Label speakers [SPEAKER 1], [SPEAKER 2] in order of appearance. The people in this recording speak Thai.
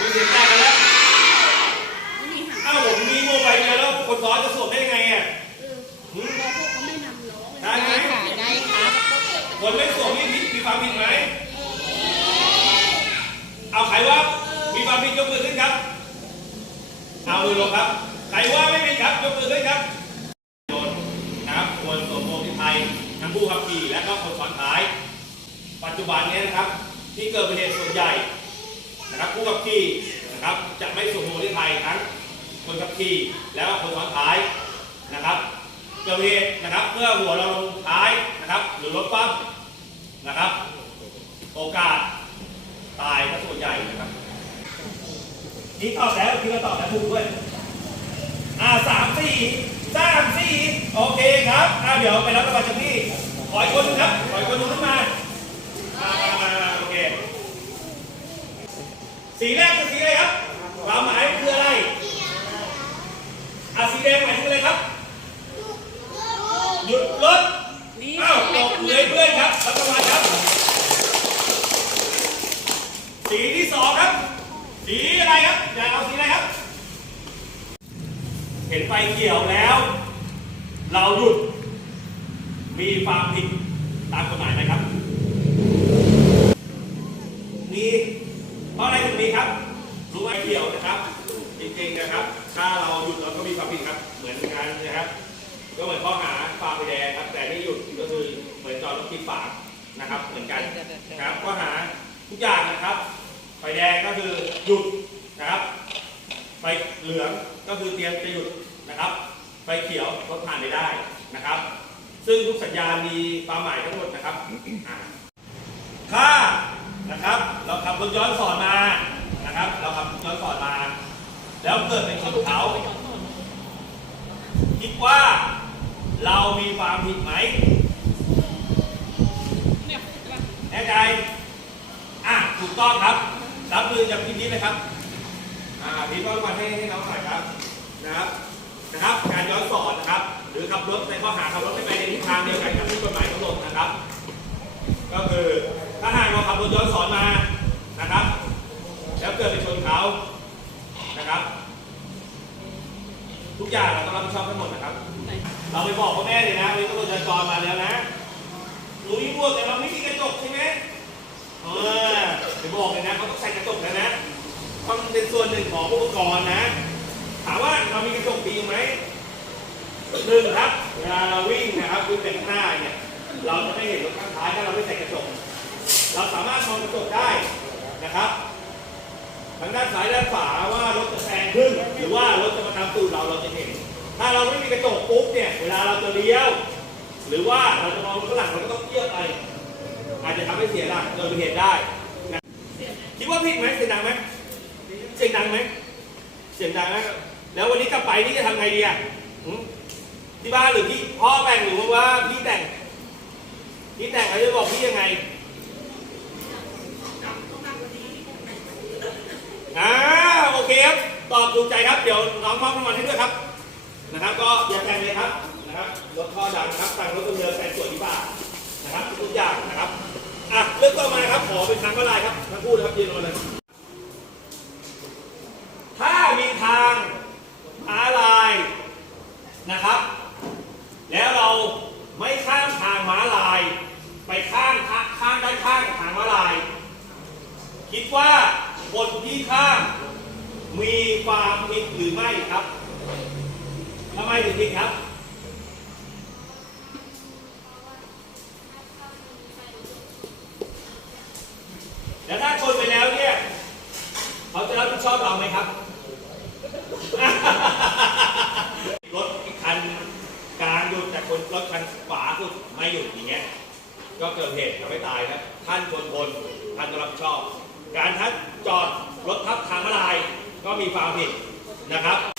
[SPEAKER 1] มีเสียงแตกกันแล้วอ้าวผมมีโมบายเดียวแล้วคนซ้อนจะสวมได้ยังไงอะ
[SPEAKER 2] เออเราพวกเขาไม่นำน้อง
[SPEAKER 1] ได้ไหม
[SPEAKER 3] ได้ค่ะ
[SPEAKER 1] คนไม่สวมนี่มีความผิดไหมเอาใครว่ามีความผิดยกมือขึ้นครับ เอามือลงครับใครว่าไม่ผิดครับยกมือขึ้นครับโดนนะครับควรสวมหมวกที่ไทยทั้งผู้ขับขี่และก็คนซ้อนท้าย ปัจจุบันนี้นะครับ ที่เกิดอุบัติเหตุส่วนใหญ่ นะครับผู้ขับขี่นะครับจะไม่สวมหมวกที่ไทยทั้งคนขับขี่แล้วก็คนซ้อนท้ายนะครับเกิดเหตุนะครับเมื่อหัวเราลงท้ายนะครับ หรือรถปั๊มนะครับ โอกาสตายก็ส่วนใหญ่นะครับนี่ตอบแล้วพี่ก็ตอบแล้วถูกด้วยอ่าสามสี่สามสี่โอเคครับอ่าเดี๋ยวไปรับรางวัลจากพี่ขออีกคนนึงครับขออีกคนหนึงขึ้นมามามามาโอเค สีแรกคือสีอะไรครับความหมายคืออะไรอ่าสีแดงหมายถึงอะไรครับหยุดรถ
[SPEAKER 2] นี่
[SPEAKER 1] อ้าวตบเลยเพื่อนครับรับรางวัลครับ สีที่สองครับ สีอะไรครับอยากเอาสีอะไรครับ เห็นไฟเขียวแล้ว เราหยุด มีความผิดตามกฎหมายไหมครับ มี เพราะอะไรถึงมีครับ รู้ไหมเขียวนะครับ จริงๆนะครับ ถ้าเราหยุดเราก็มีความผิดครับ เหมือนกันนะครับ ก็เหมือนข้อหาฝ่าไฟแดงครับ แต่นี่หยุดก็คือเหมือนจอดรถติดฝากนะครับ เหมือนกันนะครับข้อหาทุกอย่างนะครับไฟแดงก็คือหยุดนะครับไฟเหลืองก็คือเตรียมจะหยุดนะครับไฟเขียวรถผ่านไม่ได้นะครับ ซึ่งทุกสัญญาณมีความหมายทั้งหมดนะครับอ่าถ้านะครับ เรา ขับรถย้อนสอนมานะครับ เราขับรถย้อนสอนมา แล้วเกิดเป็นชนเขาคิดว่าเรามีความผิดไหมแน่ใจอะถูกต้องครับรับมือจากพี่นี้เลยครับอ่าพี่ก็มาให้ให้น้องหน่อยครับนะครับนะครับ การย้อนสอนนะครับ หรือขับรถในข้อหาขับรถไม่ไปในทิศทางเดียวกันกับที่กฎหมายกำหนดนะครับ ก็คือถ้าหากเราขับรถย้อนสอนมา นะครับ แล้วเกิดไปชนเขา นะครับ ทุกอย่างเราต้องรับผิดชอบทั้งหมดนะครับ เราไปบอกพ่อแม่เลยนะวันนี้ตำรวจจราจรมาแล้วนะหนูยิ่งพวกแต่เราไม่มีกระจกใช่ไหมเออไปบอกเลยนะเขาต้องใส่กระจกแล้วนะเพราะมันเป็นส่วนหนึ่งของอุปกรณ์นะ ถามว่าเรามีกระจกดีไหมหนึ่งครับเวลาเราวิ่งนะครับวิ่งไปข้างหน้าเนี่ยเราจะไม่เห็นรถข้างท้ายถ้าเราไม่ใส่กระจก เราสามารถมองกระจกได้นะครับ ทางด้านซ้ายด้านขวาว่ารถจะแซงขึ้นหรือว่ารถ จะมาตามตูดเราเราจะเห็น ถ้าเราไม่มีกระจกปุ๊บเนี่ยเวลาเราจะเลี้ยว หรือว่าเราจะมองรถข้างหลังเราก็ต้องเอี้ยวไปอาจจะทำให้เสียหลักเกิดอุบัติเหตุได้นะคิดว่าผิดไหมเสียงดังไหมเสียงดังไหมเสียงดังไหมแล้ววันนี้กลับไปนี่จะทำไงดีอะที่บ้านหรือพี่พ่อแต่งหรือว่าพี่แต่งพี่แต่งเขาจะบอกพี่ยังไง อ่าโอเคครับ ตอบถูกใจครับ เดี๋ยวน้องมอบรางวัลให้ด้วยครับ นะครับ ก็อย่าแต่งเลยครับนะครับรถท่อดังนะครับสั่งรถเรือแต่งสวยที่บ้านนะครับทุกอย่างนะครับอะเรื่องต่อมาครับขอเป็นทางมาลายครับทั้งคู่นะครับยืนลงมาเลยถ้ามีทางม้าลายนะครับ แล้วเราไม่ข้ามทางม้าลาย ไปข้างข้างด้านข้างทางม้าลาย คิดว่าคนที่ข้ามมีความผิดหรือ ไม่ครับทำไมถึงผิดครับแล้วถ้าชนไปแล้วเนี่ยเขาจะรับผิดชอบเราไหมครับรถคันกลางหยุดแต่คนรถคันขวาสุดไม่หยุดอย่างเงี้ยก็เกิดเหตุทำให้ตายนะท่านชนคนท่านต้องรับผิดชอบ การท่านจอดรถทับทางมาลายก็มีความผิด นะครับ